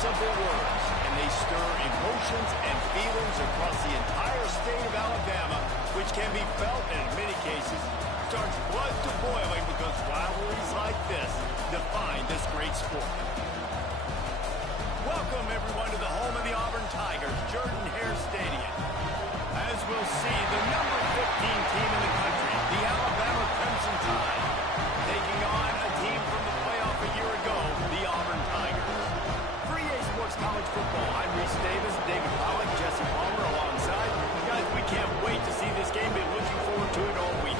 Simple words, and they stir emotions and feelings across the entire state of Alabama, which can be felt and in many cases starts blood to boiling because rivalries like this define this great sport. Welcome everyone to the home of the Auburn Tigers, Jordan-Hare Stadium. As we'll see, the number 15 team in the country, the Alabama Crimson Tide, taking on a team from the playoff a year ago, the Auburn Tigers. College football. I'm Reese Davis, David Pollock, Jesse Palmer alongside. Guys, we can't wait to see this game. Been looking forward to it all week.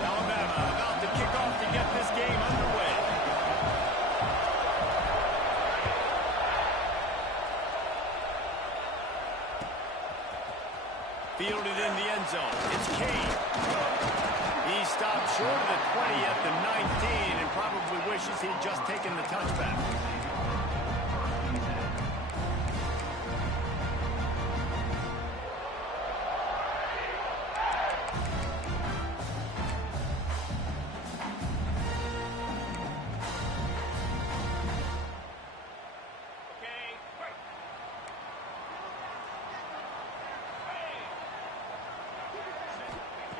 Alabama about to kick off to get this game underway. Fielded in the end zone. It's Kane. He stopped short of the 20 at the 19 and probably wishes he'd just taken the touchback.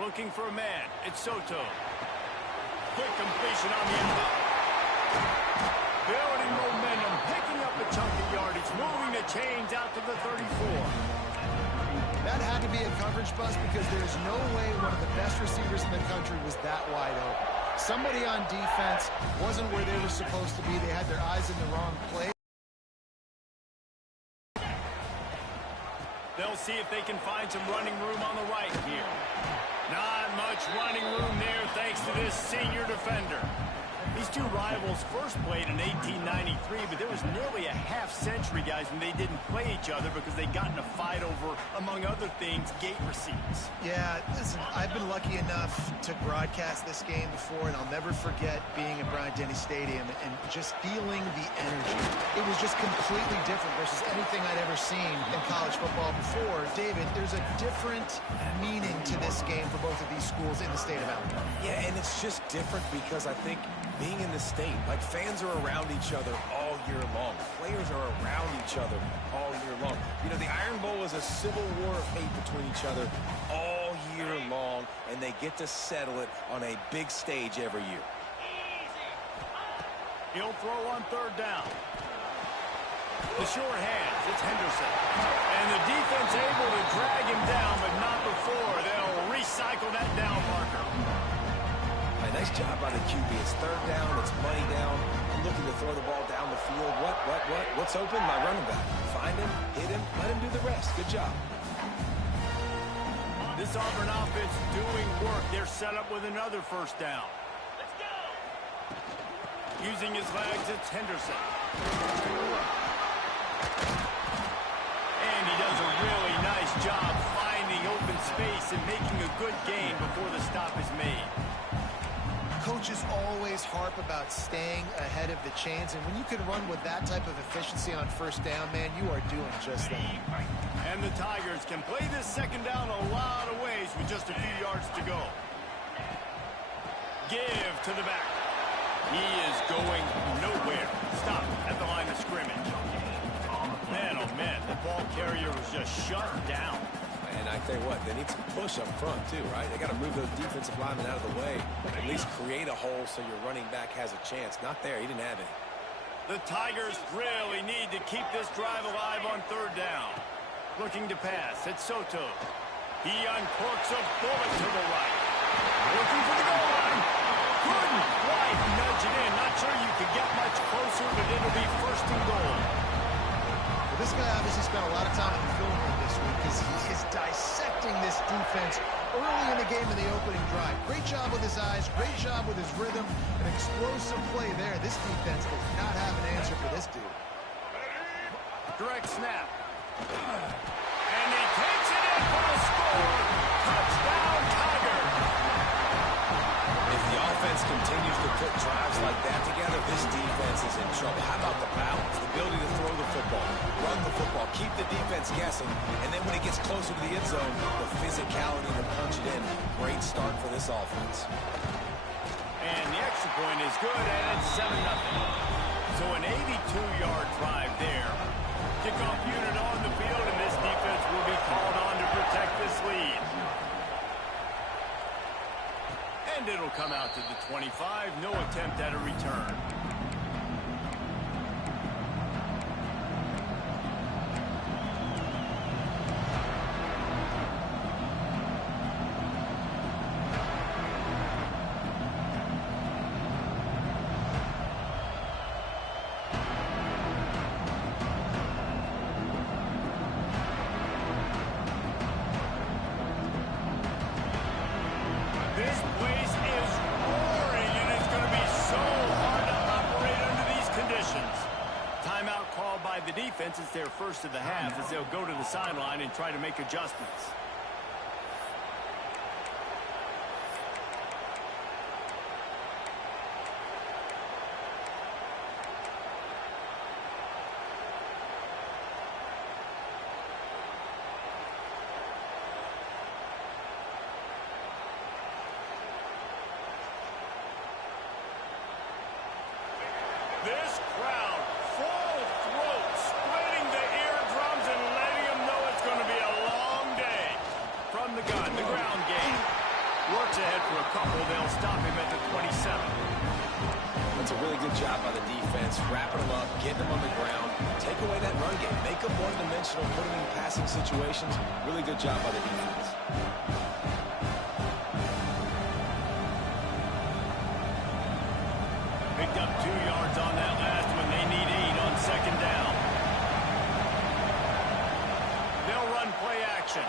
Looking for a man. It's Soto. Quick completion on the inbound. Building momentum, picking up a chunk of yardage, moving the chains out to the 34. That had to be a coverage bust because there's no way one of the best receivers in the country was that wide open. Somebody on defense wasn't where they were supposed to be. They had their eyes in the wrong place. They'll see if they can find some running room on the right here. Not much running room there thanks to this senior defender. These two rivals first played in 1893, but there was nearly a half-century, guys, when they didn't play each other because they got in a fight over, among other things, gate receipts. Yeah, listen, I've been lucky enough to broadcast this game before, and I'll never forget being at Bryant-Denny Stadium and just feeling the energy. It was just completely different versus anything I'd ever seen in college football before. David, there's a different meaning to this game for both of these schools in the state of Alabama. Yeah, and it's just different because I think being in the state, like fans are around each other all year long. Players are around each other all year long. You know, the Iron Bowl is a civil war of hate between each other all year long, and they get to settle it on a big stage every year. He'll throw on third down. The short hands, it's Henderson. And the defense able to drag him down, but not before. They'll recycle that down marker. Nice job by the QB. It's third down. It's money down. I'm looking to throw the ball down the field. What's open? My running back. Find him, hit him, let him do the rest. Good job. This Auburn offense doing work. They're set up with another first down. Let's go. Using his legs, it's Henderson. And he does a really nice job finding open space and making a good gain before the stop is made. coaches always harp about staying ahead of the chains, and when you can run with that type of efficiency on first down, man, you are doing just that. And the Tigers can play this second down a lot of ways with just a few yards to go. Give to the back. He is going nowhere. Stop at the line of scrimmage. Man, oh man, the ball carrier was just shut down. And I tell you what, they need some push up front too, right? They got to move those defensive linemen out of the way. At least create a hole so your running back has a chance. Not there. He didn't have it. The Tigers really need to keep this drive alive on third down. Looking to pass. It's Soto. He uncorks a bullet to the right. Looking for the goal line. Couldn't quite nudge it in. Not sure you could get much closer, but it'll be first and goal. Well, this guy obviously spent a lot of time in the film room this week because he is dissecting this defense early in the game in the opening drive. Great job with his eyes, great job with his rhythm, an explosive play there. This defense does not have an answer for this dude. Direct snap. And he takes it in for a score. Touchdown, Tigers. If the offense continues to put drives like that together, this defense is in trouble. How about the balance, the ability to throw the football, run the football, keep the defense guessing, and then when it gets closer to the end zone, the physicality to punch it in. Great start for this offense. And the extra point is good, and it's 7-0. So an 82-yard drive there. Kickoff unit on the field, and this defense will be called on to protect this lead. And it'll come out to the 25. No attempt at a return. This place is roaring, and it's going to be so hard to operate under these conditions. Timeout called by the defense. It's their first of the half as they'll go to the sideline and try to make adjustments. This crowd, full throat, splitting the eardrums and letting them know it's going to be a long day. From the gun, the ground game. Works ahead for a couple. They'll stop him at the 27. That's a really good job by the defense, wrapping them up, getting them on the ground, take away that run game, make them one-dimensional, put them in passing situations. Really good job by the defense. Picked up 2 yards on that last one. They need 8 on second down. They'll run play action.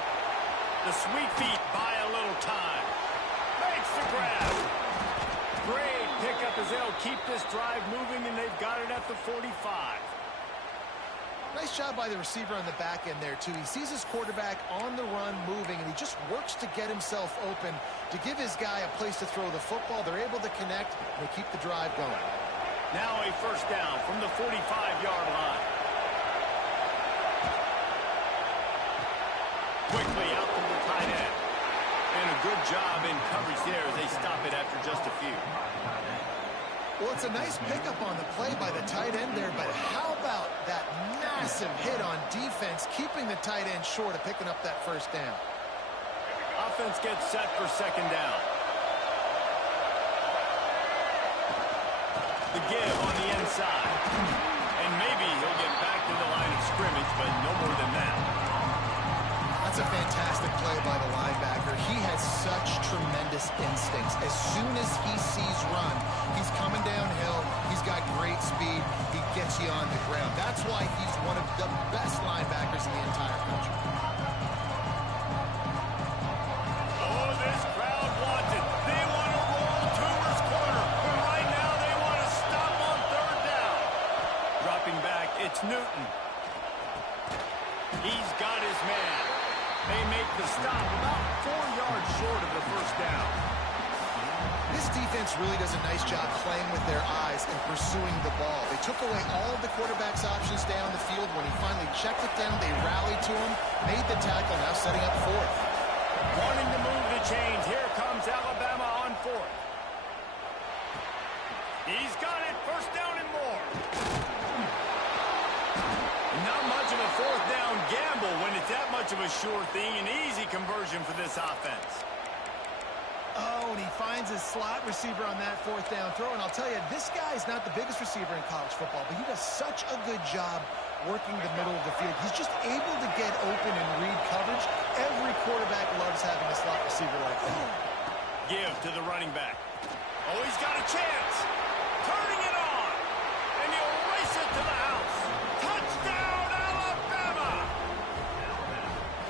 The sweet feet buy a little time. Makes the grab. Great pickup as they'll keep this drive moving, and they've got it at the 45. Nice job by the receiver on the back end there, too. He sees his quarterback on the run moving, and he just works to get himself open to give his guy a place to throw the football. They're able to connect, and they keep the drive going. Now a first down from the 45-yard line. Quickly out from the tight end. And a good job in coverage there as they stop it after just a few. Well, it's a nice pickup on the play by the tight end there, but how about that massive hit on defense, keeping the tight end short of picking up that first down? Offense gets set for second down. The give on the inside. And maybe he'll get back to the line of scrimmage, but no more than that. That's a fantastic play by the linebacker. He has such tremendous instincts. As soon as he sees run, he's coming downhill. He's got great speed. He gets you on the ground. That's why he's one of the best linebackers in the entire country. Oh, this crowd wants it. They want to roll Toomer's corner. But right now they want to stop on third down. Dropping back, it's Newton. He's got his man. They make the stop about 4 yards short of the first down. This defense really does a nice job playing with their eyes and pursuing the ball. They took away all of the quarterback's options down the field. When he finally checked it down, they rallied to him, made the tackle, now setting up fourth. Wanting to move the chains. Here comes Alabama on fourth. He's got it. First down and more. Not much of a fourth down gamble when it's that much of a sure thing. An easy conversion for this offense. Oh, and he finds his slot receiver on that fourth down throw. And I'll tell you, this guy's not the biggest receiver in college football, but he does such a good job working the middle of the field. He's just able to get open and read coverage. Every quarterback loves having a slot receiver like that. Give to the running back. Oh, he's got a chance. Turning it on. And he'll race it to the house. Touchdown, Alabama!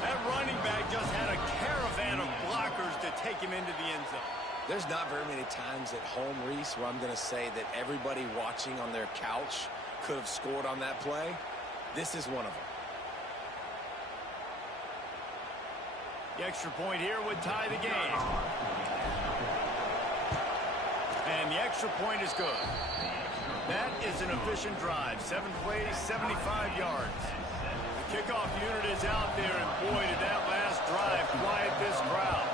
That running back just had a caravan of blockers to take him into the end zone. There's not very many times at home, Reese, where I'm going to say that everybody watching on their couch could have scored on that play. This is one of them. The extra point here would tie the game. And the extra point is good. That is an efficient drive. 7 plays, 75 yards. The kickoff unit is out there, and boy, did that last drive quiet this crowd.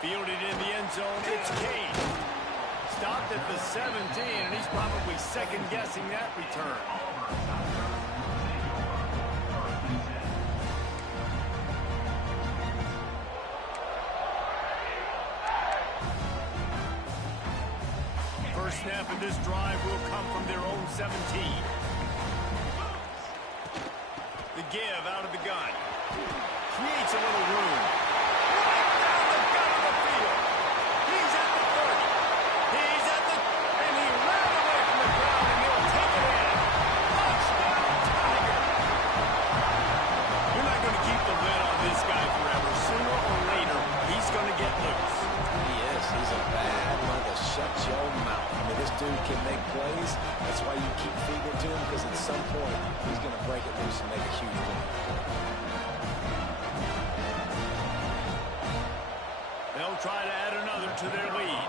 Fielded in the end zone, it's Kane. Stopped at the 17, and he's probably second-guessing that return. First snap of this drive will come from their own 17. The give out of the gun. Creates a little room. Right down the gut of the field. He's at the 30. He's at the... And he ran away from the ground, and he'll take it in. Touchdown, Tiger. You're not going to keep the lid on this guy forever. Sooner or later, he's going to get loose. He is. He's a bad mother. Shut your mouth. I mean, this dude can make plays. That's why you keep feeding it to him, because at some point, he's going to break it loose and make a huge play. They'll try to add another to their lead.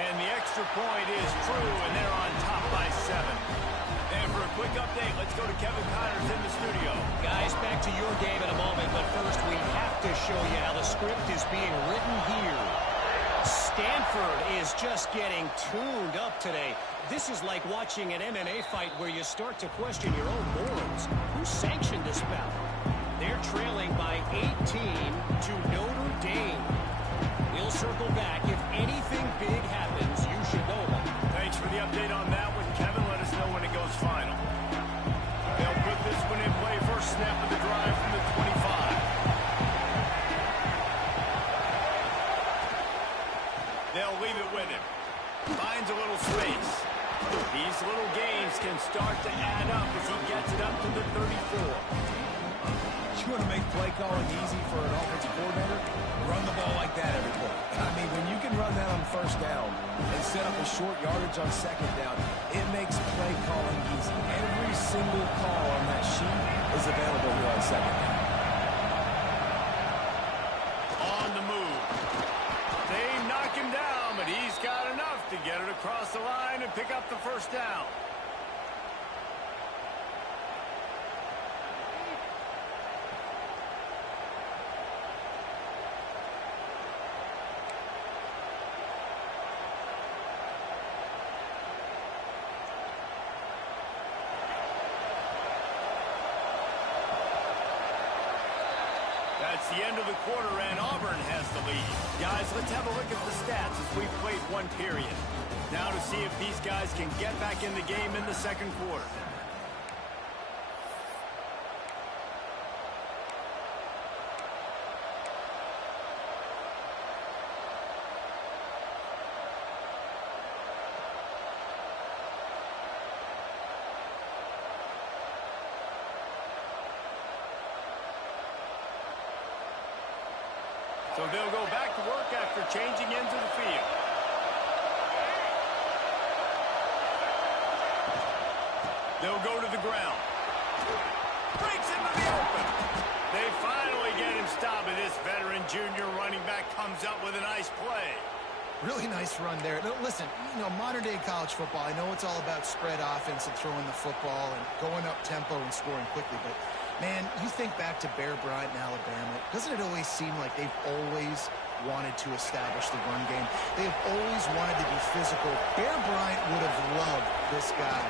And the extra point is true, and they're on top by 7. And for a quick update, let's go to Kevin Connors in the studio. Guys, back to your game in a moment, but first we have to show you how the script is being written here. Stanford is just getting tuned up today. This is like watching an MMA fight where you start to question your own morals. Who sanctioned this bout? They're trailing by 18 to Notre Dame. We'll circle back. If anything big happens, you should know about it. Thanks for the update on that one, Kevin. Let us know when it goes final. They'll put this one in play. First snap of the drive from the 25. They'll leave it with him. Finds a little space. These little gains can start to add up as he gets it up to the 34. You want to make play calling easy for an offensive coordinator? Run the ball like that every play. I mean, when you can run that on first down and set up a short yardage on second down, it makes play calling easy. Every single call on that sheet is available here on second down. On the move. They knock him down, but he's got enough to get it across the line and pick up the first down. That's the end of the quarter, and Auburn has the lead. Guys, let's have a look at the stats as we've played one period. Now to see if these guys can get back in the game in the second quarter. So they'll go back to work after changing into the field. They'll go to the ground. Breaks into the open. junior running back comes up with a nice play. Really nice run there. Now, listen, modern-day college football, I know it's all about spread offense and throwing the football and going up tempo and scoring quickly, but, man, you think back to Bear Bryant in Alabama, doesn't it always seem like they've always wanted to establish the run game? They have always wanted to be physical. Bear Bryant would have loved this guy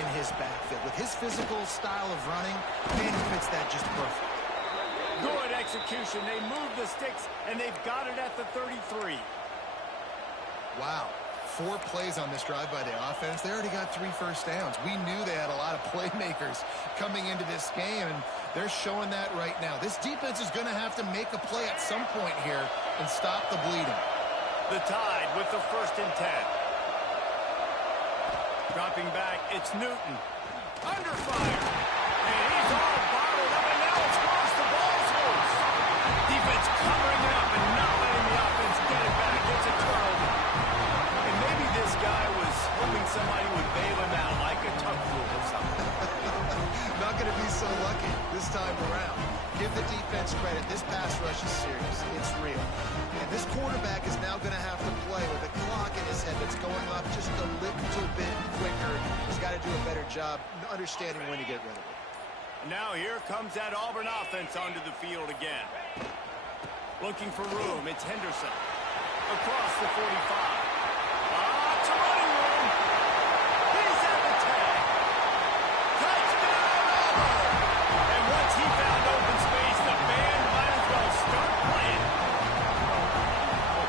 in his backfield. With his physical style of running, man, he fits that just perfect. Good execution. They move the sticks, and they've got it at the 33. Wow. 4 plays on this drive by the offense. They already got 3 first downs. We knew they had a lot of playmakers coming into this game, and they're showing that right now. This defense is going to have to make a play at some point here and stop the bleeding. The Tide with the 1st and 10. Dropping back, it's Newton. Under fire. And he's all bottled up, and now it's close. The ball's loose. Defense covering it up and not letting the offense get it back. It's a turnover. And maybe this guy was hoping somebody would bail him out like a tuck rule or something. Not going to be so lucky this time around. Give the defense credit. This pass rush is serious. It's real. And this quarterback is now going to have to play with a clock in his head that's going off just a little bit quicker. He's got to do a better job understanding when to get rid of it. Now here comes that Auburn offense onto the field again. Looking for room, it's Henderson. Across the 45. It's a running room. He's at the 10. Touchdown, Auburn! And once he found open space, the band might as well start playing.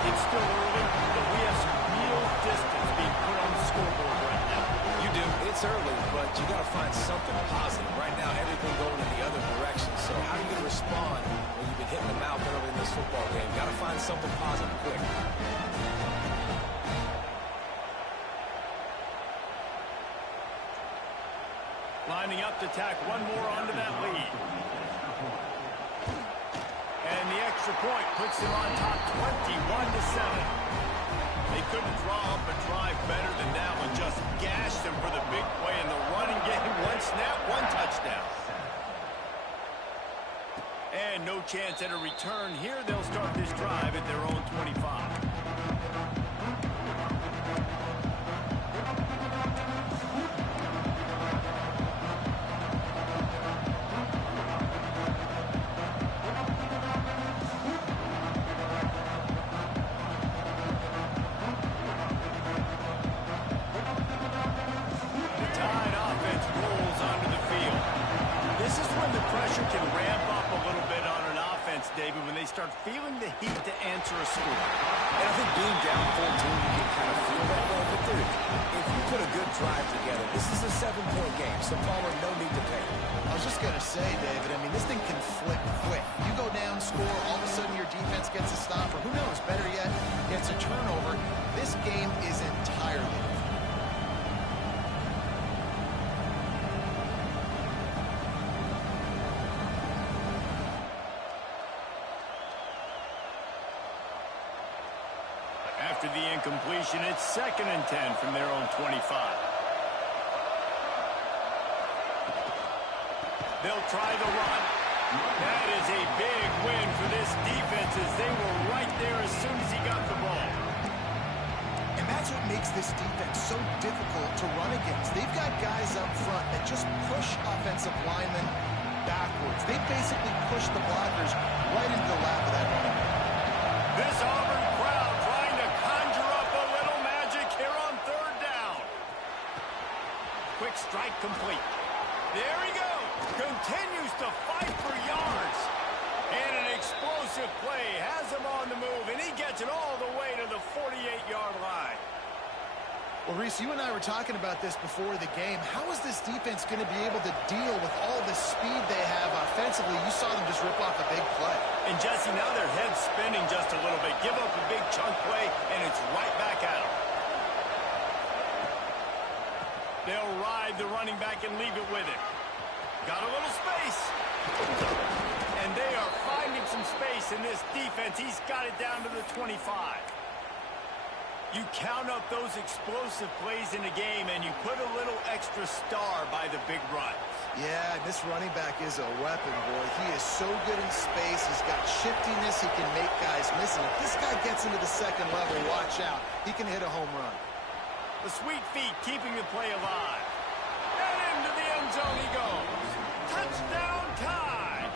It's still early, but we have some real distance being put on the scoreboard right now. You do. It's early, but you got to find something positive. Right now, everything going in the other direction. So how are you going to respond when you've been hitting the mouth early in this football game? Got to find something positive quick. Lining up to tack one more onto that lead. And the extra point puts him on top 21-7. They couldn't draw up a drive better than that one. Just gashed them for the big play in the running game. 1 snap, 1 touchdown. And no chance at a return here. They'll start this drive at their own 25. David, when they start feeling the heat to answer a score. And I think being down 14, you can kind of feel that way. But, dude, if you put a good drive together, this is a 7-point game, so Palmer, no need to panic. I was just going to say, David, I mean, this thing can flip quick. You go down, score, all of a sudden your defense gets a stop, or who knows, better yet, gets a turnover. This game is entirely different. After the incompletion, it's 2nd and 10 from their own 25. They'll try the run. That is a big win for this defense as they were right there as soon as he got the ball. And that's what makes this defense so difficult to run against. They've got guys up front that just push offensive linemen backwards. They basically push the blockers right into the lap of that running back. This Auburn crowd trying to conjure up a little magic here on 3rd down. Quick strike complete. There he goes. Continues to fight for yards. And an explosive play has him on the move, and he gets it all the way to the 48-yard line. Well, Reese, you and I were talking about this before the game. How is this defense going to be able to deal with all the speed they have offensively? You saw them just rip off a big play. And, Jesse, now their head's spinning just a little bit. Give up a big chunk play, and it's right back at them. They'll ride the running back and leave it with him. Got a little space. And they are finding some space in this defense. He's got it down to the 25. You count up those explosive plays in a game, and you put a little extra star by the big runs. Yeah, this running back is a weapon, boy. He is so good in space. He's got shiftiness. He can make guys miss. And if this guy gets into the second level, watch out. He can hit a home run. The sweet feet keeping the play alive. And into the end zone he goes. Touchdown tie.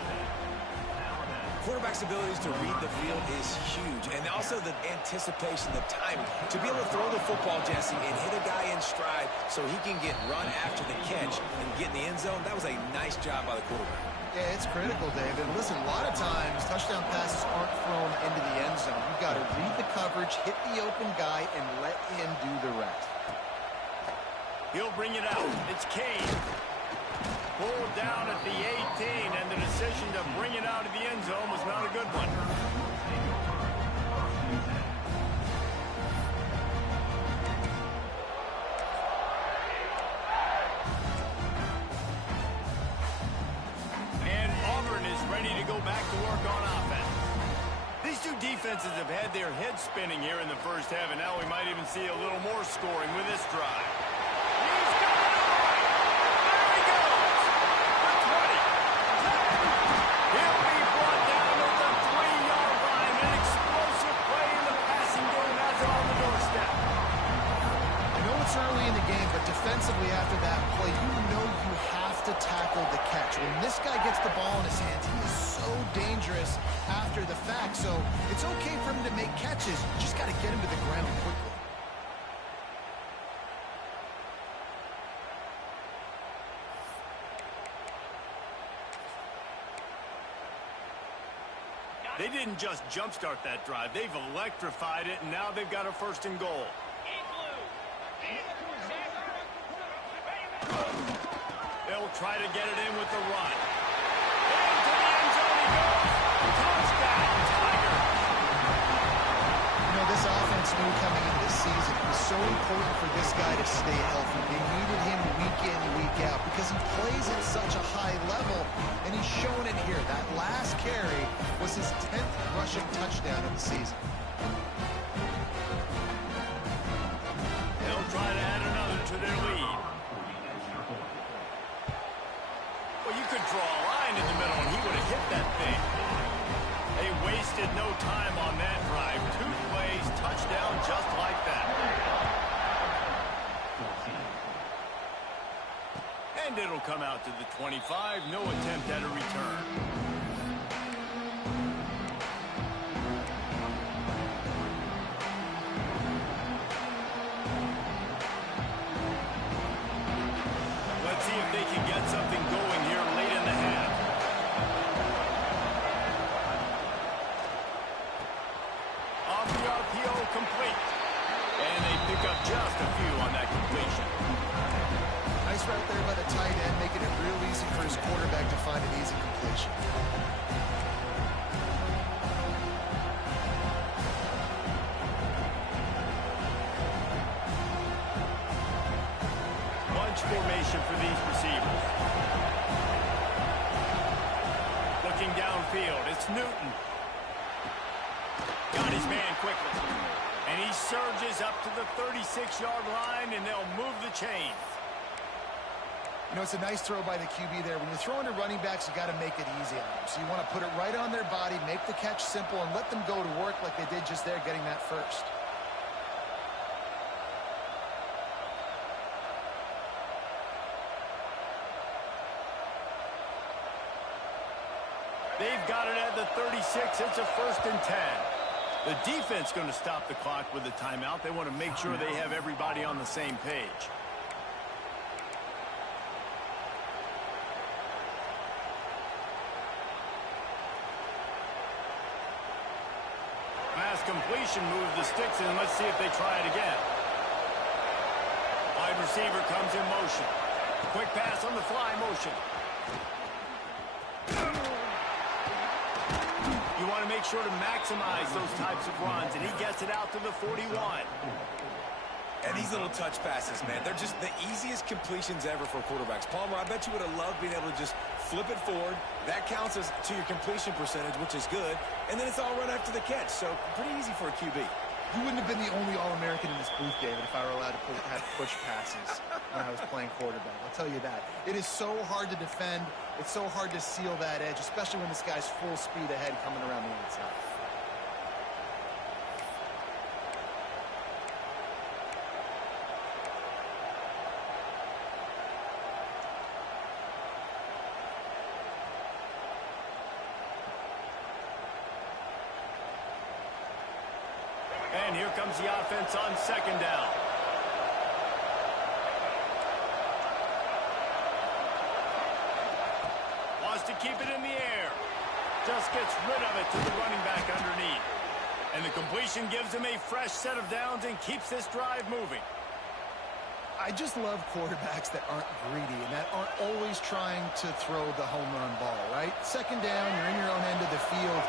Quarterback's abilities to read the field is huge, and also the anticipation, the timing. To be able to throw the football, Jesse, and hit a guy in stride so he can get run after the catch and get in the end zone, that was a nice job by the quarterback. Yeah, it's critical, David. Listen, a lot of times touchdown passes aren't thrown into the end zone. You've got to read the coverage, hit the open guy, and let him do the rest. He'll bring it out. It's Kane. Pulled down at the 18, and the decision to bring it out of the end zone was not a good one. And Auburn is ready to go back to work on offense. These two defenses have had their heads spinning here in the first half, and now we might even see a little more scoring with this drive. He's got it all right. There he goes. The 20. He'll be brought down at the 3-yard line. An explosive play in the passing game has it on the doorstep. I know it's early in the game, but defensively after that play, you know you have to tackle the catch. When this guy gets the ball in his hands, he is so dangerous after the fact. So it's okay for him to make catches. You just got to get him to the ground quickly. They didn't just jumpstart that drive. They've electrified it, and now they've got a first and goal. They'll try to get it in with the run. Into the end zone he goes. Touchdown, Tigers. You know, this offense knew coming into the season it was so important for this guy to stay healthy. They needed him week in, week out because he plays at such a high level, and he's shown it here. That last carry was his 10th rushing touchdown of the season. They'll try to add another to their lead. Well, you could draw a line in the middle, and he would have hit that thing. They wasted no time on that drive. 2 plays, touchdown just like that. And it'll come out to the 25. No attempt at a return. Let's see if they can get something going here late in the half. Off the RPO, complete. And they pick up just a few on that completion. Nice route there by the tight end, making it real easy for his quarterback to find an easy completion. Bunch formation for these receivers. Looking downfield, it's Newton. Got his man quickly. And he surges up to the 36-yard line, and they'll move the chains. You know, it's a nice throw by the QB there. When you're throwing to running backs, you got to make it easy on them. So you want to put it right on their body, make the catch simple, and let them go to work like they did just there, getting that first. They've got it at the 36. It's a 1st and 10. The defense going to stop the clock with a timeout. They want to make sure they have everybody on the same page. Pass completion moves the sticks, and let's see if they try it again. Wide receiver comes in motion. Quick pass on the fly motion. You want to make sure to maximize those types of runs, and he gets it out to the 41. And these little touch passes, man, they're just the easiest completions ever for quarterbacks. Palmer, I bet you would have loved being able to just flip it forward. That counts as to your completion percentage, which is good. And then it's all run after the catch, so pretty easy for a QB. You wouldn't have been the only All-American in had to push passes when I was playing quarterback. I'll tell you that. It is so hard to defend. It's so hard to seal that edge, especially when this guy's full speed ahead coming around the outside. And here comes the offense on second down. Wants to keep it in the air. Just gets rid of it to the running back underneath. And the completion gives him a fresh set of downs and keeps this drive moving. I just love quarterbacks that aren't greedy and that aren't always trying to throw the home run ball, right? Second down, you're in your own end of the field.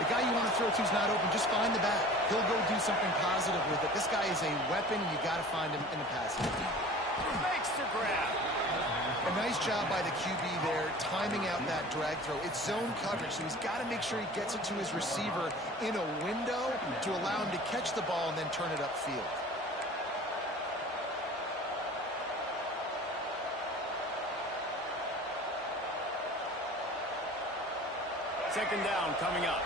The guy you want to throw to is not open. Just find the back. He'll go do something positive with it. This guy is a weapon, and you got to find him in the passing game. Makes the grab. A nice job by the QB there, timing out that drag throw. It's zone coverage, so he's got to make sure he gets it to his receiver in a window to allow him to catch the ball and then turn it upfield. Second down coming up.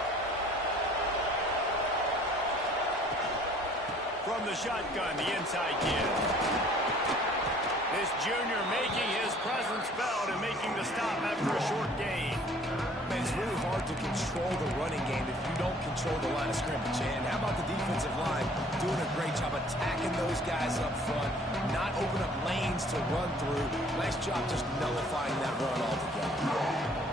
From the shotgun, the inside kid. This junior making his presence felt and making the stop after a short gain. Man, it's really hard to control the running game if you don't control the line of scrimmage. And how about the defensive line doing a great job attacking those guys up front, not open up lanes to run through. Nice job just nullifying that run altogether.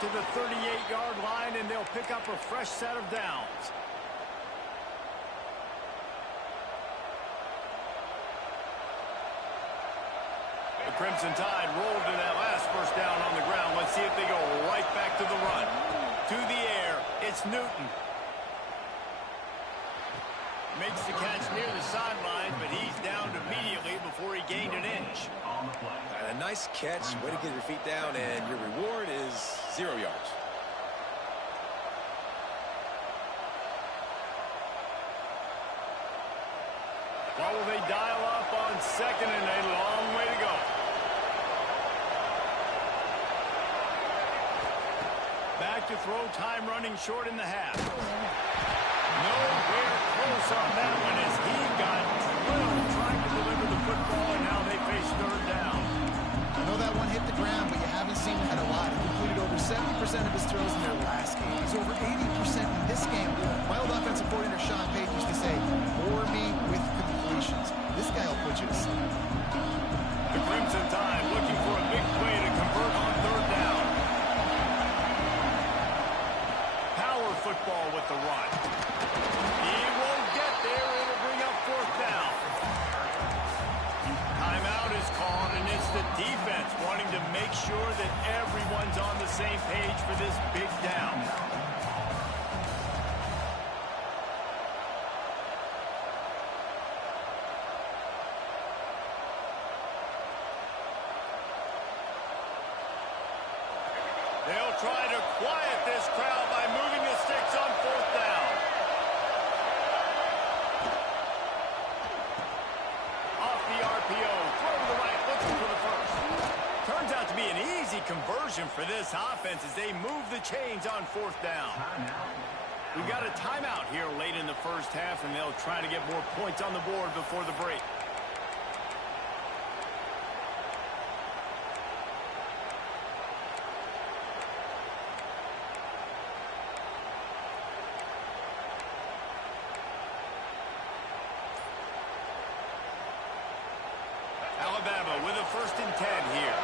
To the 38-yard line, and they'll pick up a fresh set of downs. The Crimson Tide rolled to that last first down on the ground. Let's see if they go right back to the run. To the air, it's Newton. Makes the catch near the sideline, but he's downed immediately before he gained an inch. A nice catch, way to get your feet down, and your reward is 0 yards. What will they dial up on second and a long way to go? Back to throw, time running short in the half. Nowhere close on that one as he got drilled trying to deliver the football, and now they face third down. I know that one hit the ground, but you haven't seen that a lot. He completed over 70% of his throws in their last game. He's over 80% in this game. My old offensive coordinator, Sean Payton, used to say, bore me with completions. This guy will put you to sleep. The Crimson Tide looking for a big play to convert on third down. Power football with the run. He won't get there. It'll bring up fourth down. Timeout is called, and it's the defense wanting to make sure that everyone's on the same page for this big down. They'll try to quiet this crowd by moving the sticks on fourth down. Off the RPO, throw to the right, looking for the first. Turns out to be an easy conversion for this offense as they move the chains on fourth down. We've got a timeout here late in the first half, and they'll try to get more points on the board before the break. Alabama with a 1st and 10 here.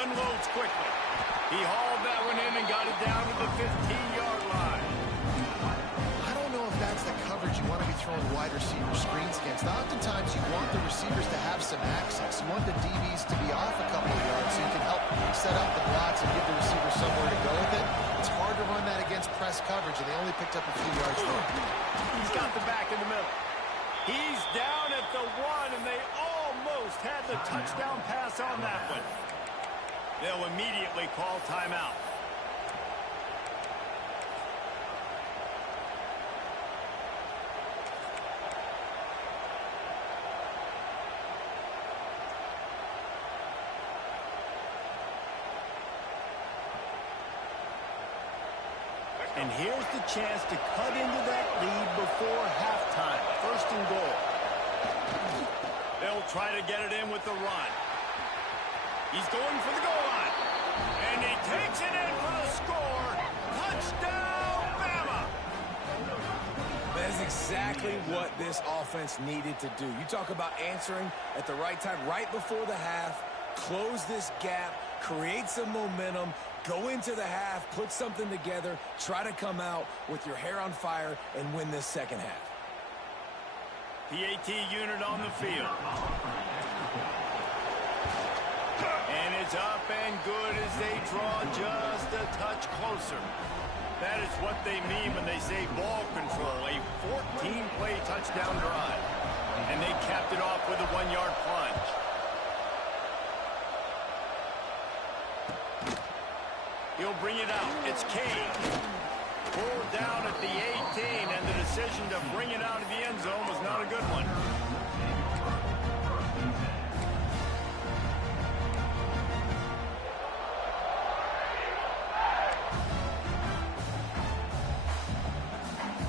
Unloads quickly. He hauled that one in and got it down to the 15-yard line. I don't know if that's the coverage you want to be throwing wide receiver screens against. Oftentimes, you want the receivers to have some access. You want the DBs to be off a couple of yards so you can help set up the blocks and give the receiver somewhere to go with it. It's hard to run that against press press coverage, and they only picked up a few yards there. He's got the back in the middle. He's down at the 1, and they almost had the touchdown pass on that one. They'll immediately call timeout. And here's the chance to cut into that lead before halftime. First and goal. They'll try to get it in with the run. He's going for the goal line. And he takes it in for the score. Touchdown, Bama! That's exactly what this offense needed to do. You talk about answering at the right time, right before the half, close this gap, create some momentum, go into the half, put something together, try to come out with your hair on fire and win this second half. PAT unit on the field. And it's up and good as they draw just a touch closer. That is what they mean when they say ball control, a 14-play touchdown drive. And they capped it off with a 1-yard plunge. He'll bring it out. It's Kane. Pulled down at the 18, and the decision to bring it out of the end zone was not a good one.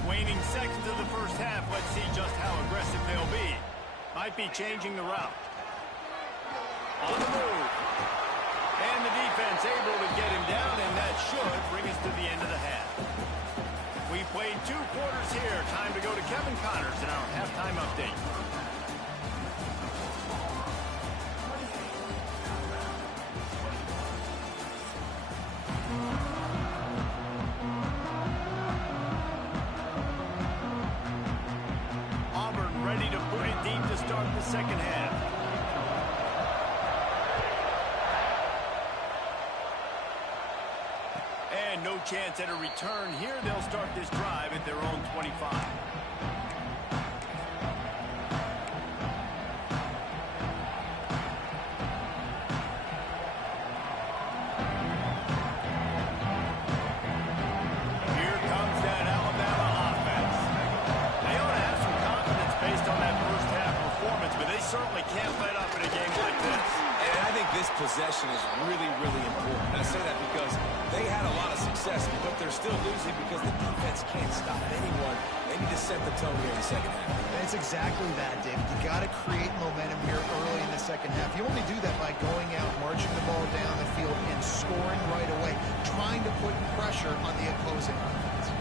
Waning seconds of the first half. Let's see just how aggressive they'll be. Might be changing the route. On the move. And the defense able to get him down, and that should bring us to the end of the half. We played 2 quarters here. Time to go to Kevin Connors in our halftime update. Auburn ready to put it deep to start the second half. And no chance at a return here. They'll start this drive at their own 25. Here comes that Alabama offense. They ought to have some confidence based on that first half performance, but they certainly can't let up in a game like this. And I think this possession is really, really important. I say that because they had a lot of success, but they're still losing because the defense can't stop anyone. They need to set the tone here in the second half. It's exactly that, David. You got to create momentum here early in the second half. You only do that by going out, marching the ball down the field, and scoring right away, trying to put pressure on the opposing offense.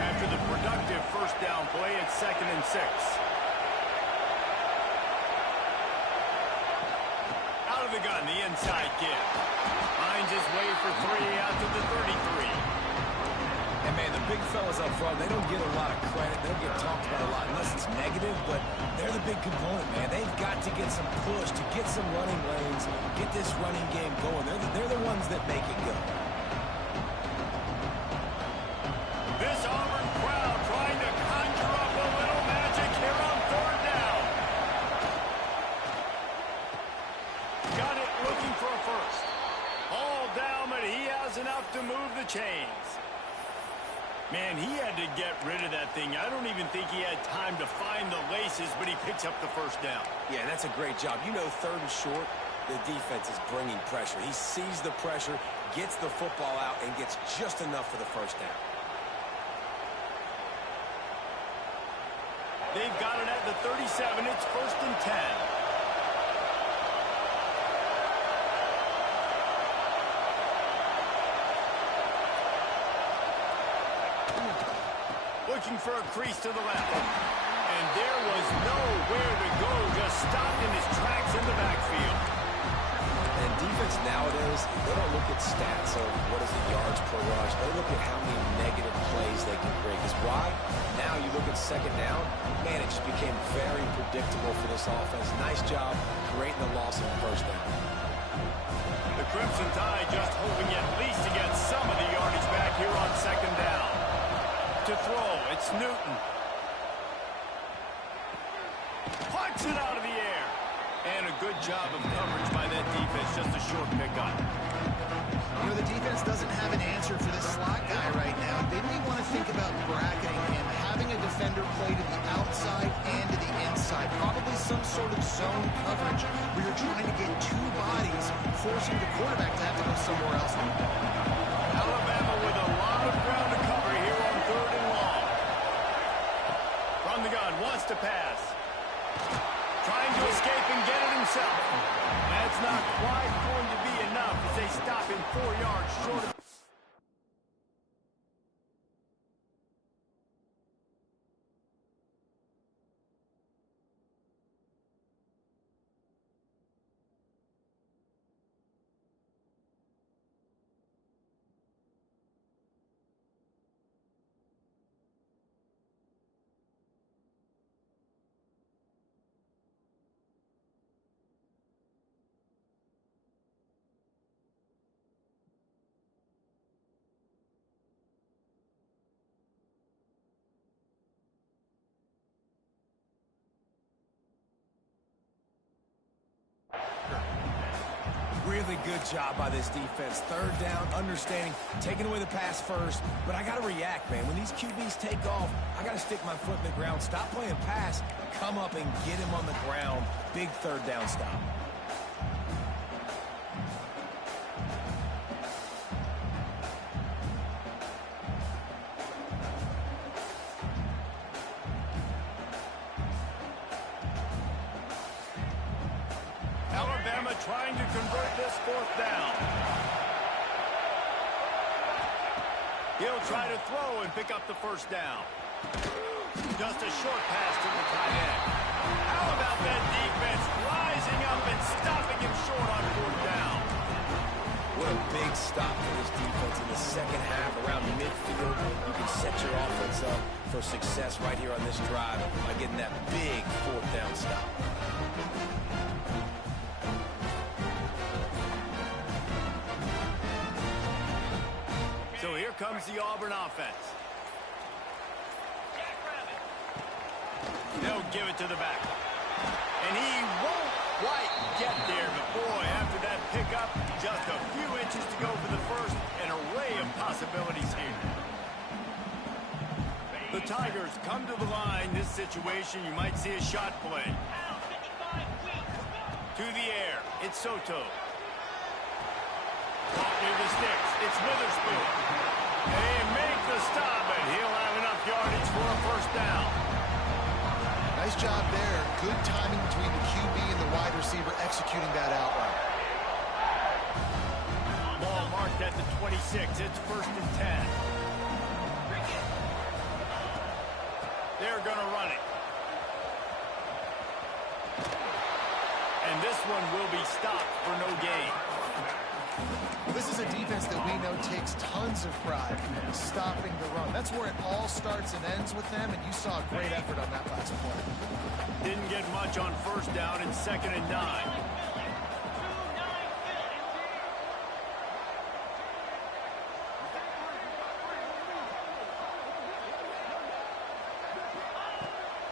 After the productive first down play, it's 2nd and 6. Out of the gun, the inside give. Finds his way for 3 out to the 33. And, man, the big fellas up front, they don't get a lot of credit. They don't get talked about a lot unless it's negative, but they're the big component, man. They've got to get some push, to get some running lanes, get this running game going. They're the ones that make it go. This Auburn crowd trying to conjure up a little magic here on 3rd down. Got it looking for a first. All down, but he has enough to move the chains. Man, he had to get rid of that thing. I don't even think he had time to find the laces, but he picks up the first down. Yeah, that's a great job. You know, 3rd and short, the defense is bringing pressure. He sees the pressure, gets the football out, and gets just enough for the first down. They've got it at the 37. It's 1st and 10. Looking for a crease to the left. And there was nowhere to go. Just stopped in his tracks in the backfield. And defense nowadays, they don't look at stats of what is the yards per rush. They look at how many negative plays they can create. Because why? Now you look at 2nd down, man, it just became very predictable for this offense. Nice job creating the loss of the first down. The Crimson Tide just hoping at least to get some of the yardage back here on second down. To throw, it's Newton. Punch it out of the air. And a good job of coverage by that defense. Just a short pickup. You know, the defense doesn't have an answer for this slot guy right now. They may want to think about bracketing him, having a defender play to the outside and to the inside. Probably some sort of zone coverage where you're trying to get two bodies, forcing the quarterback to have to go somewhere else. Alabama with a lot of ground to cover here on 3rd and long. From the gun, wants to pass. Trying to escape and get it himself. That's not quite going to be enough as they stop him 4 yards short of... Really good job by this defense. 3rd down, understanding, taking away the pass first. But I got to react, man. When these QBs take off, I got to stick my foot in the ground. Stop playing pass. Come up and get him on the ground. Big 3rd down stop. Alabama trying to convert this 4th down. He'll try to throw and pick up the 1st down. Just a short pass to the tight end. How about that defense rising up and stopping him short on 4th down? What a big stop for this defense in the second half around midfield. You can set your offense up for success right here on this drive by getting that big 4th down stop. So here comes the Auburn offense. They'll give it to the back. And he won't quite get there. But boy, after that pickup, just a few inches to go for the first. An array of possibilities here. The Tigers come to the line. This situation, you might see a shot play. To the air. It's Soto. Caught near the sticks. It's Witherspoon. They make the stop, and he'll have enough yardage for a 1st down. Nice job there. Good timing between the QB and the wide receiver executing that outright. Ball marked at the 26. It's 1st and 10. They're going to run it. And this one will be stopped for no gain. This is a defense that we know takes tons of pride in stopping the run. That's where it all starts and ends with them, and you saw a great effort on that last play. Didn't get much on 1st down and 2nd and 9.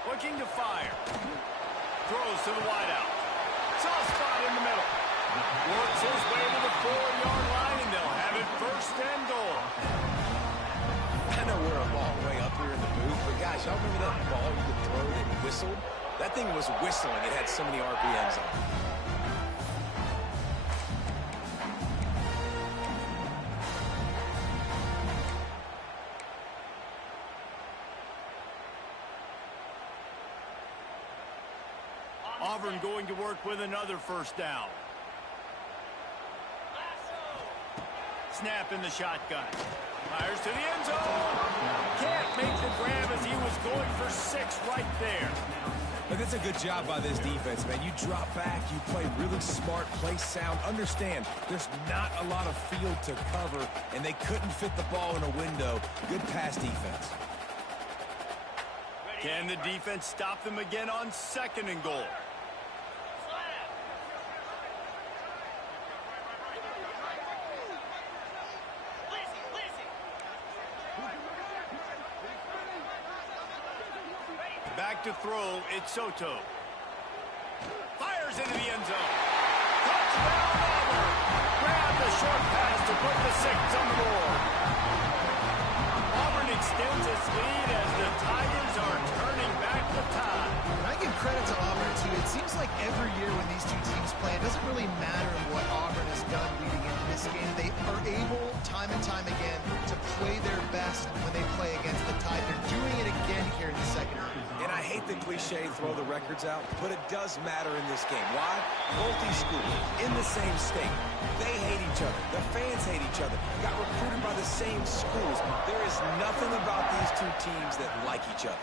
Looking to fire. Throws to the wideout. Soft spot in the middle. Works his way to the 4-yard line, and they'll have it 1st and goal. I know we're a long way up here in the booth, but guys, y'all remember that ball you could throw that whistled? That thing was whistling. It had so many RPMs on it. Auburn going to work with another 1st down. Snap in the shotgun. Fires to the end zone. Can't make the grab as he was going for 6 right there. But that's a good job by this defense, man. You drop back, you play really smart, play sound. Understand, there's not a lot of field to cover, and they couldn't fit the ball in a window. Good pass defense. Can the defense stop them again on 2nd and goal? to throw, it's Soto. Fires into the end zone. Touchdown, Auburn. Grab the short pass to put the 6 on the board. Auburn extends its lead as the Tigers are turning back the tide. And I give credit to Auburn, too. It seems like every year when these two teams play, it doesn't really matter what Auburn has done leading into this game. They are able, time and time again, to play their best when they play against the Tide. They're doing it again here in the second half. And I hate the cliche throw the records out, but it does matter in this game. Why? Both these schools in the same state. They hate each other. The fans hate each other. Got recruited by the same schools. There is nothing about these two teams that like each other.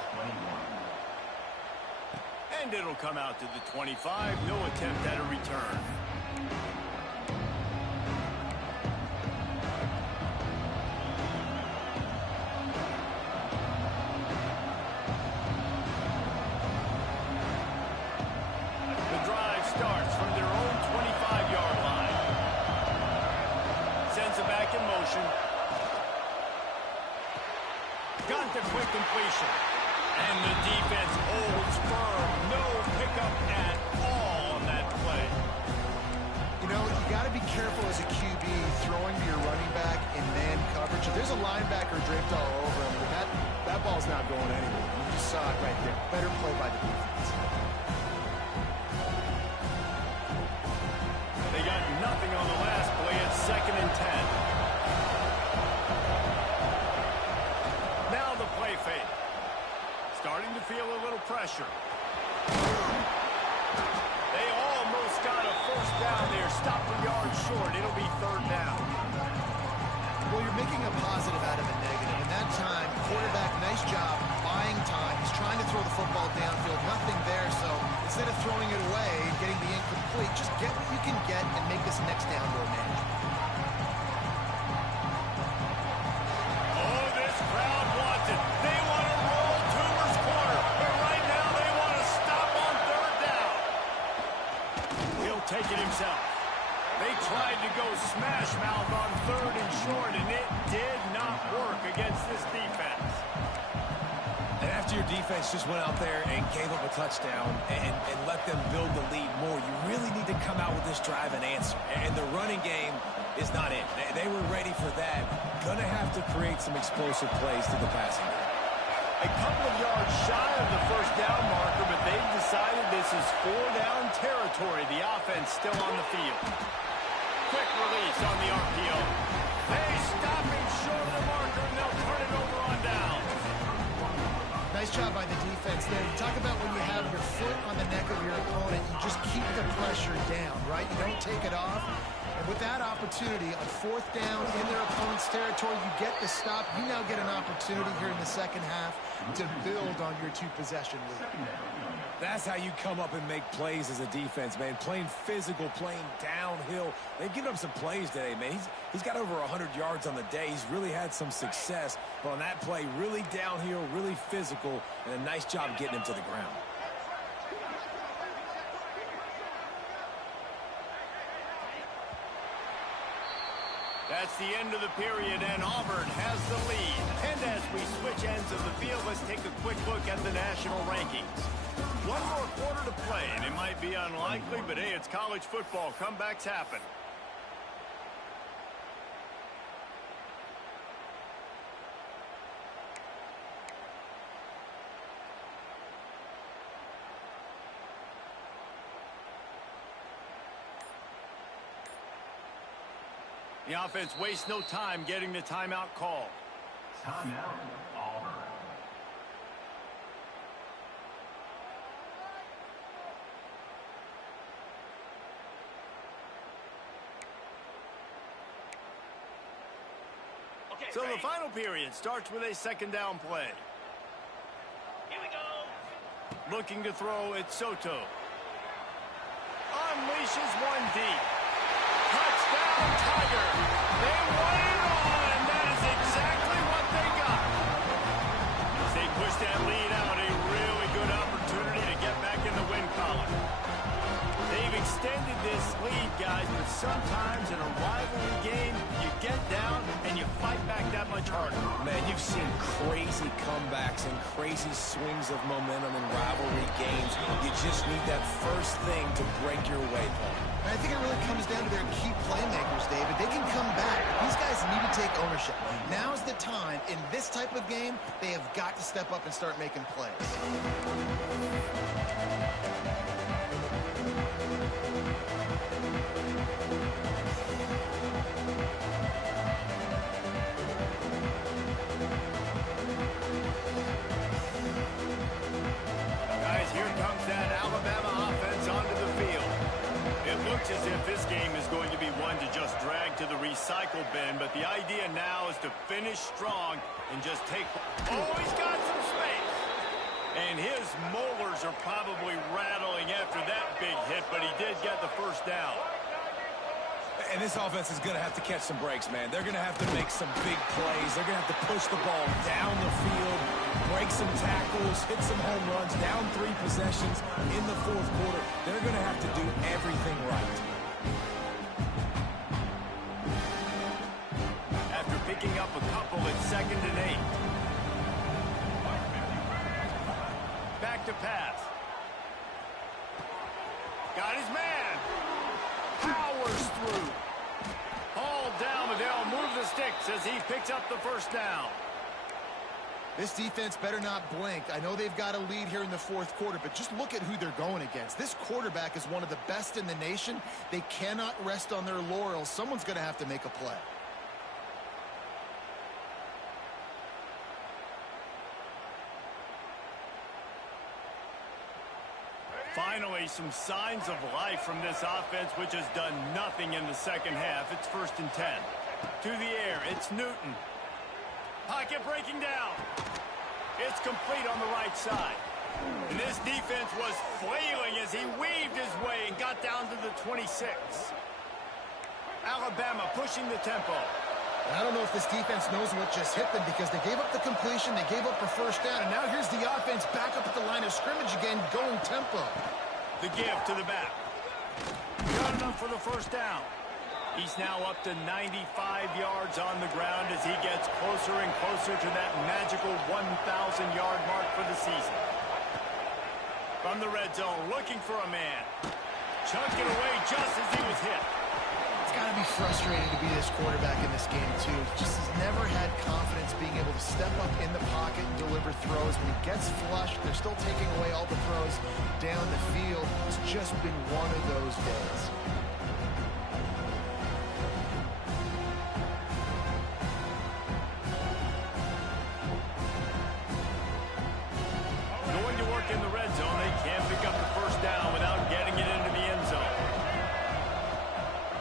And it'll come out to the 25. No attempt at a return. The drive starts from their own 25-yard line. Sends it back in motion. Got the quick completion. And the defense holds firm. No pickup at all on that play. You know, you got to be careful as a QB throwing to your running back in man coverage. If there's a linebacker draped all over him, that ball's not going anywhere. You just saw it right there. Better play by the defense. They got nothing on the last play. It's 2nd and 10. Now the play fake. Starting to feel a little pressure. They almost got a first down there. Stopped a yard short. It'll be 3rd down. Well, you're making a positive out of a negative. And that time, quarterback, nice job buying time. He's trying to throw the football downfield. Nothing there. So instead of throwing it away and getting the incomplete, just get what you can get and make this next down more manageable. Oh, this crowd wants it. They want to roll Toomer's corner. But right now they want to stop on 3rd down. He'll take it himself. They tried to go smash mouth on 3rd and short, and it did not work against this defense. And after your defense just went out there and gave up a touchdown and let them build the lead more, you really need to come out with this drive and answer. And the running game is not it. They were ready for that. Gonna have to create some explosive plays to the passing game. A couple of yards shy of the first down marker, but they've decided this is 4-down territory. The offense still on the field. Quick release on the RPO. They stop him short of the marker, and they'll turn it over on down. Nice job by the defense there. You talk about when you have your foot on the neck of your opponent, you just keep the pressure down, right? You don't take it off. And with that opportunity, on 4th down in their opponent's territory, you get the stop. You now get an opportunity here in the second half to build on your 2-possession lead. That's how you come up and make plays as a defense, man. Playing physical, playing downhill. They've given up some plays today, man. He's got over 100 yards on the day. He's really had some success. But on that play, really downhill, really physical, and a nice job getting him to the ground. That's the end of the period, and Auburn has the lead. And as we switch ends of the field, let's take a quick look at the national rankings. One more quarter to play, and it might be unlikely, but hey, it's college football. Comebacks happen. The offense wastes no time getting the timeout call. Timeout, Auburn. Okay, so the final period starts with a 2nd down play. Here we go. Looking to throw, it's Soto. Unleashes one deep. Touchdown, Tiger. They won it all, and that is exactly what they got. As they push that lead out, a really good opportunity to get back in the win column. They've extended this lead, guys, but sometimes in a rivalry game, you get down and you fight back that much harder. Man, you've seen crazy comebacks and crazy swings of momentum in rivalry games. You just need that first thing to break your way, Paul. I think it really comes down to their key playmakers, David. They can come back. These guys need to take ownership. Now's the time. In this type of game, they have got to step up and start making plays. Guys, here comes that Alabama offense onto the field. It looks as if this game is going to be one to just drag to the recycle bin, but the idea now is to finish strong and just take... Oh, he's got some space! And his molars are probably rattling after that big hit, but he did get the first down. And this offense is going to have to catch some breaks, man. They're going to have to make some big plays. They're going to have to push the ball down the field, break some tackles, hit some home runs, down 3 possessions in the fourth quarter. They're going to have to do everything right. After picking up a couple at 2nd and 8. Back to pass. Got his man. Powers through. Hauled down, but they'll move the sticks as he picks up the first down. This defense better not blink. I know they've got a lead here in the fourth quarter, but just look at who they're going against. This quarterback is one of the best in the nation. They cannot rest on their laurels. Someone's going to have to make a play. Finally, some signs of life from this offense, which has done nothing in the second half. It's 1st and 10. To the air, it's Newton. Pocket breaking down. It's complete on the right side. And this defense was flailing as he weaved his way and got down to the 26. Alabama pushing the tempo. I don't know if this defense knows what just hit them because they gave up the completion, they gave up the first down, and now here's the offense back up at the line of scrimmage again, going tempo. The give to the back. Got enough for the first down. He's now up to 95 yards on the ground as he gets closer and closer to that magical 1,000-yard mark for the season. From the red zone, looking for a man. Chucked it away just as he was hit. It's got to be frustrating to be this quarterback in this game, too. Just has never had confidence being able to step up in the pocket and deliver throws. When he gets flushed, they're still taking away all the throws down the field. It's just been one of those days. Going to work in the red zone. They can't pick up the first down without getting it into the end zone.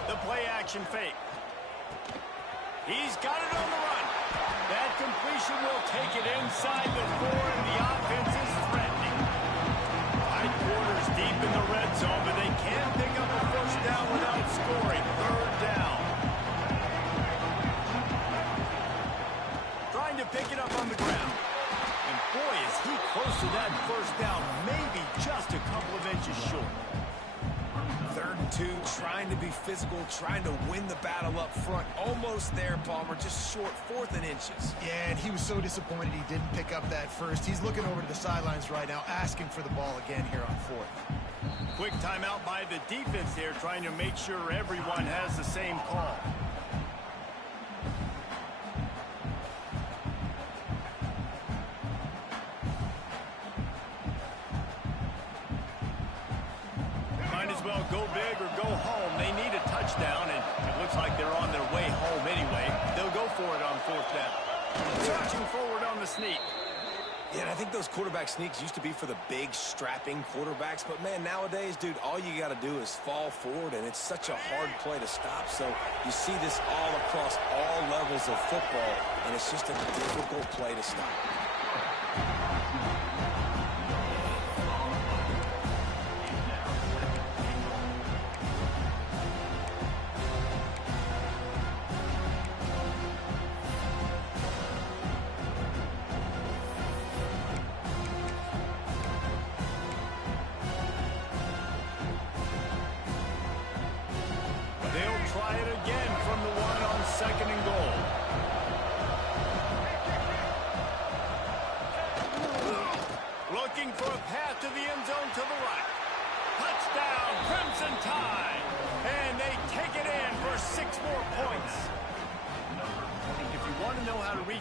The play action fake. He's got it on the run. That completion will take it inside the 4, and the offense is threatening. 5 quarters deep in the red zone, but they can't pick up a first down without scoring. 3rd down. Trying to pick it up on the ground. And boy, is he close to that first down, maybe just a couple of inches short. 3rd and 2, trying to be physical, trying to win the battle up front. Almost there, Palmer, just short, 4th and inches. Yeah, and he was so disappointed he didn't pick up that first. He's looking over to the sidelines right now, asking for the ball again here on 4th. Quick timeout by the defense there, trying to make sure everyone has the same call. Well, go big or go home. They need a touchdown, and it looks like they're on their way home anyway. They'll go for it on 4th down. Searching forward on the sneak. Yeah, and I think those quarterback sneaks used to be for the big, strapping quarterbacks. But, man, nowadays, dude, all you got to do is fall forward, and it's such a hard play to stop. So you see this all across all levels of football, and it's just a difficult play to stop. Try it again from the 1 on 2nd and goal.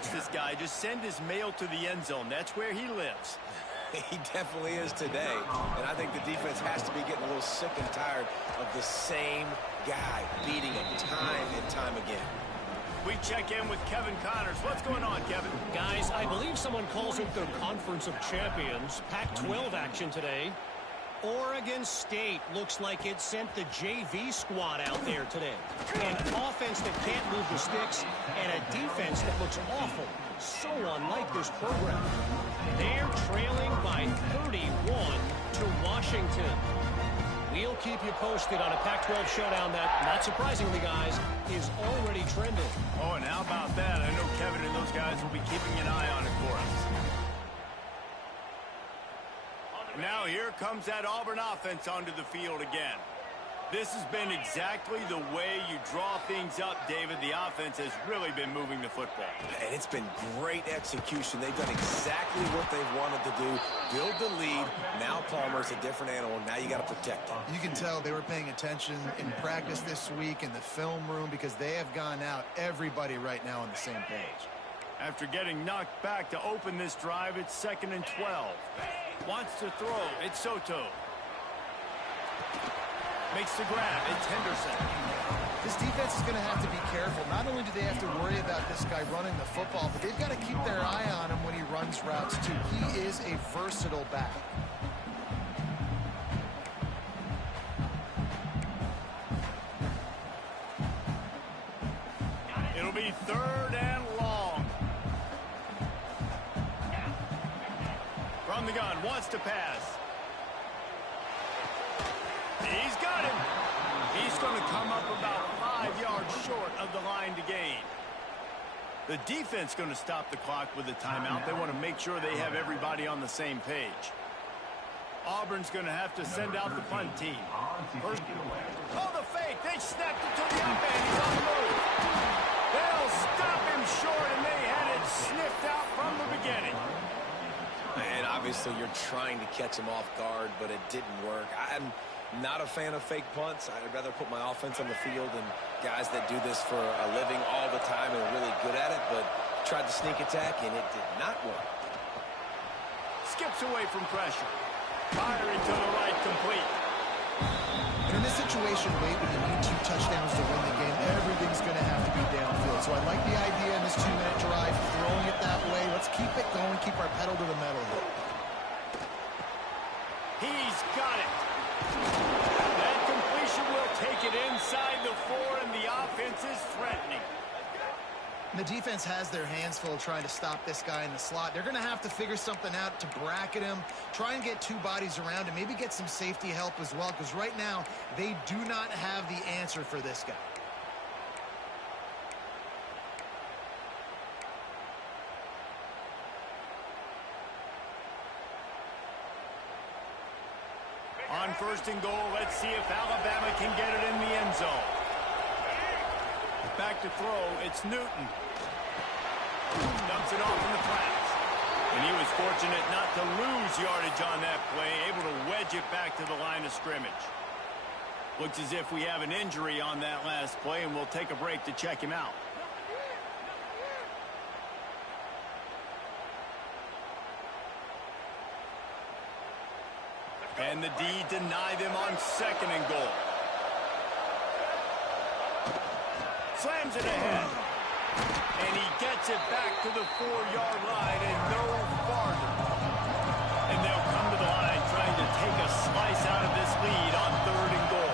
watch this guy just send his mail to the end zone. That's where he lives. He definitely is today. And I think the defense has to be getting a little sick and tired of the same guy beating him time and time again. We check in with Kevin Connors. What's going on, Kevin? Guys, I believe someone calls it the Conference of Champions. Pac-12 action today. Oregon State looks like it sent the JV squad out there today. An offense that can't move the sticks and a defense that looks awful. So unlike this program. They're trailing by 31 to Washington. We'll keep you posted on a Pac-12 showdown that, not surprisingly, guys, is already trending. Oh, and how about that? I know Kevin and those guys will be keeping an eye on it for us. Now here comes that Auburn offense onto the field again. This has been exactly the way you draw things up, David. The offense has really been moving the football. And it's been great execution. They've done exactly what they've wanted to do. Build the lead. Now Palmer's a different animal. Now you got to protect him. You can tell they were paying attention in practice this week in the film room because they have gone out, everybody right now on the same page. After getting knocked back to open this drive, it's 2nd and 12. Wants to throw. It's Soto. Makes the grab. It's Henderson. This defense is going to have to be careful. Not only do they have to worry about this guy running the football, but they've got to keep their eye on him when he runs routes, too. He is a versatile back. It'll be 3rd and long. From the gun. Wants to pass. He's got him. He's going to come up about 5 yards short of the line to gain. The defense going to stop the clock with a timeout. They want to make sure they have everybody on the same page. Auburn's going to have to send out the punt team. First, oh, the fake. They snapped it to the up end. He's on the move. They'll stop him short, and they had it sniffed out from the beginning. And obviously you're trying to catch him off guard, but it didn't work. I'm not a fan of fake punts. I'd rather put my offense on the field and guys that do this for a living all the time and are really good at it, but tried to sneak attack, and it did not work. Skips away from pressure. Firing to the right, complete. And in this situation, Wade, when you need 2 touchdowns to win the game, everything's going to have to be downfield. So I like the idea in this 2-minute drive, throwing it that way. Let's keep it going, keep our pedal to the metal here. He's got it. That completion will take it inside the 4, and the offense is threatening. And the defense has their hands full trying to stop this guy in the slot. They're going to have to figure something out to bracket him, try and get 2 bodies around him, maybe get some safety help as well, because right now they do not have the answer for this guy. On 1st and goal, let's see if Alabama can get it in the end zone. Back to throw, it's Newton. Dumps it off in the flats. And he was fortunate not to lose yardage on that play, able to wedge it back to the line of scrimmage. Looks as if we have an injury on that last play, and we'll take a break to check him out. And the D deny them on 2nd and goal. Slams it ahead. And he gets it back to the 4-yard line and no farther. And they'll come to the line trying to take a slice out of this lead on 3rd and goal.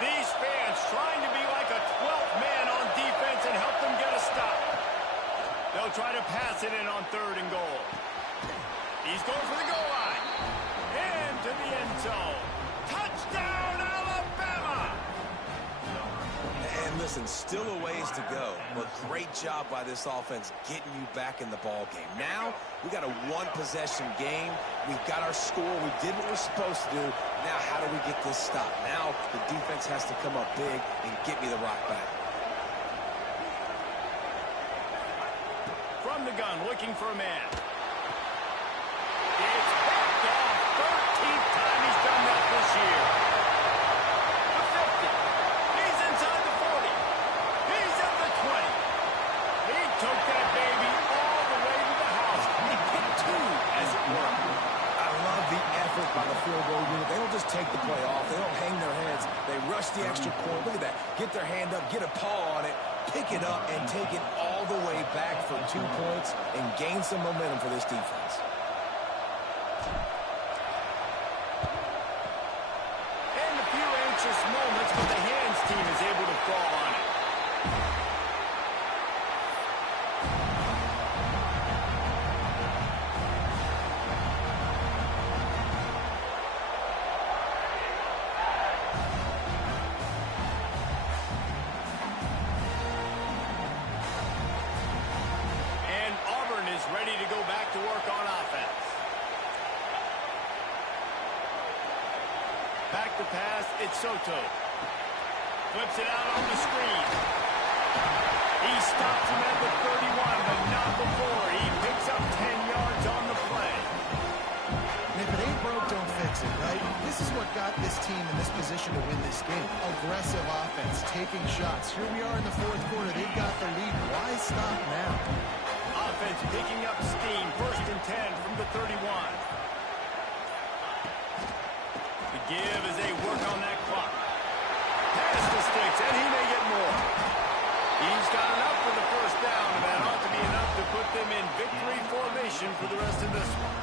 These fans trying to be like a 12th man on defense and help them get a stop. They'll try to pass it in on 3rd and goal. He's going for the goal line. Into the end zone. Touchdown, Alabama! And Listen, still a ways to go, but great job by this offense getting you back in the ball game. Now, we got a one-possession game. We've got our score. We did what we're supposed to do. Now, how do we get this stopped? Now, the defense has to come up big and get me the rock back. From the gun, looking for a man. It's picked off. 13th time he's done that this year. The 50. He's inside the 40. He's at the 20. He took that baby all the way to the house. He picked two, as it were. I love the effort by the field goal unit. They don't just take the play off. They don't hang their heads. They rush the extra point. Look at that. Get their hand up, get a paw on it, pick it up, and take it all the way back for 2 points and gain some momentum for this defense. And a few anxious moments, but the hands team is able to fall on it. And Auburn is ready to go back to work on offense. Back to pass, it's Soto. Flips it out on the screen. He stops him at the 31, but not before. He picks up 10 yards on the play. And if it ain't broke, don't fix it, right? This is what got this team in this position to win this game. Aggressive offense, taking shots. Here we are in the fourth quarter. They've got the lead. Why stop now? Offense picking up steam. 1st and 10 from the 31. The give as they work on that clock. Pass the sticks, and he may get more. He's got enough for the first down, and that ought to be enough to put them in victory formation for the rest of this one.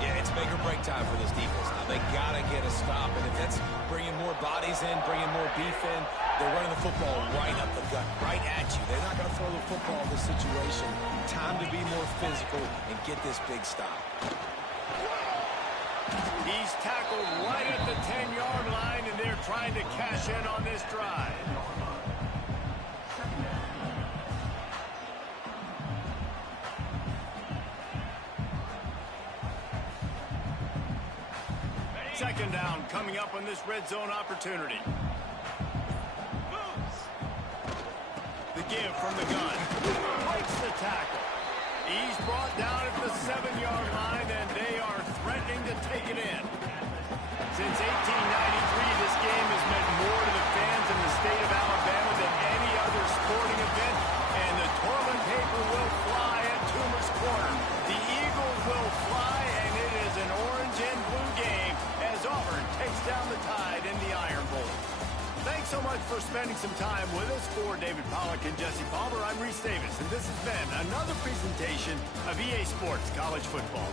Yeah, it's make or break time for this defense. Now, they got to get a stop, and if that's bringing more bodies in, bringing more beef in, they're running the football right up the gut, right at you. They're not going to throw the football in this situation. Time to be more physical and get this big stop. He's tackled right at the 10-yard line, and they're trying to cash in on this drive. Second down coming up on this red zone opportunity. The give from the gun. Breaks the tackle. He's brought down at the 7-yard line, and they are threatening to take it in. Since 1893, this game has meant more to the fans in the state of Alabama than any other sporting event, and the toilet paper will fly at Toomer's Corner. The Eagles will fly, and it is an orange and blue game as Auburn takes down the Tide in the Iron Bowl. Thanks so much for spending some time with us. For David Pollack and Jesse Palmer, I'm Reese Davis, and this has been another presentation of EA Sports College Football.